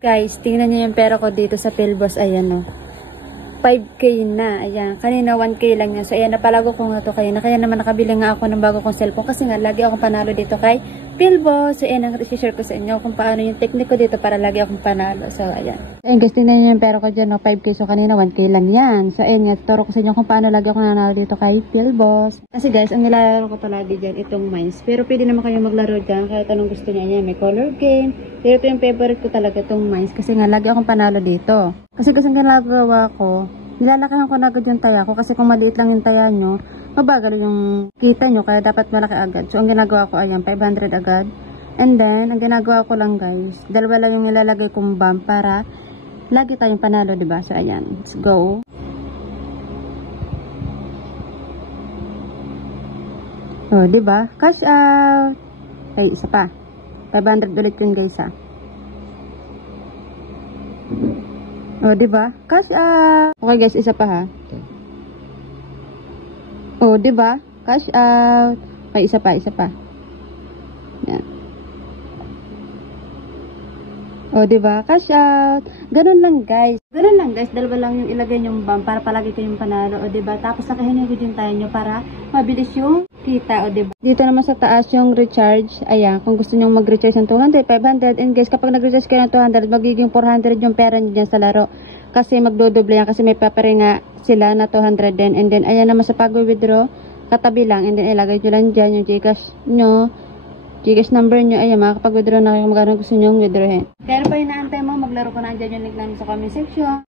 Guys, tingnan niyo yung pera ko dito sa Philbos. Ayan, oh. 5K na. Ayan. Kanina 1K lang yan. So, ayan, napalago ko nga to kayo. Kaya naman nakabili nga ako ng bago kong cellphone. Kasi nga, lagi akong panalo dito kay Philbos. So, ayan, ang share ko sa inyo kung paano yung technique ko dito para lagi akong panalo. So, ayan. Ayan, guys, tingnan niyo yung pera ko dyan, no? 5K. So, kanina 1K lang yan. So, ayan nga, turo ko sa inyo kung paano lagi ako nanalo dito kay Philbos. Kasi, guys, ang nilalaro ko palagi dyan, itong mines. Pero, pwede naman kayo maglaro dyan kahit anong gusto niya. Ayan, may color game. Pero, ito yung favorite ko talaga, itong mines. Kasi nga, lagi akong panalo dito. Kasi ang ginagawa ko, nilalakihan ko na agad yung taya ko. Kasi kung maliit lang yung taya nyo, mabagal yung kita nyo. Kaya dapat malaki agad. So, ang ginagawa ko, ayan, 500 agad. And then, ang ginagawa ko lang, guys, dalawa lang yung nilalagay kong bump para lagi tayong panalo, diba? So, ayan, let's go. Oh, diba? Cash out. Ay, isa pa. 500 ulit yun, guys, ha. Oh, diba? Cash out. Okay, guys, isa pa, ha. Oh, diba? Cash out. Okay, isa pa, isa pa. Yan. Oh, diba? Cash out. Ganun lang, guys. Ganun lang, guys. Dalawa lang yung ilagay yung bump para palagi kayong panalo. O, diba? Tapos, nakahin yung yung tayo nyo para mabilis yung kita. O, diba? Dito naman sa taas yung recharge. Ayan, kung gusto nyo mag-recharge ng 200, 500. And guys, kapag nag-recharge kayo ng 200, magiging 400 yung pera nyo dyan sa laro. Kasi magdodoble yan. Kasi may paparinga sila na 200 din. And then, ayan naman sa pag-withdraw, katabi lang. And then, ilagay nyo lang dyan yung Gcash nyo. Gcash number nyo, ayan, makakapag-withdraw na kayo kung magkano gusto nyo withdrawin. Kaya pa yung naantay mo, maglaro ko na dyan yung link namin sa comment section.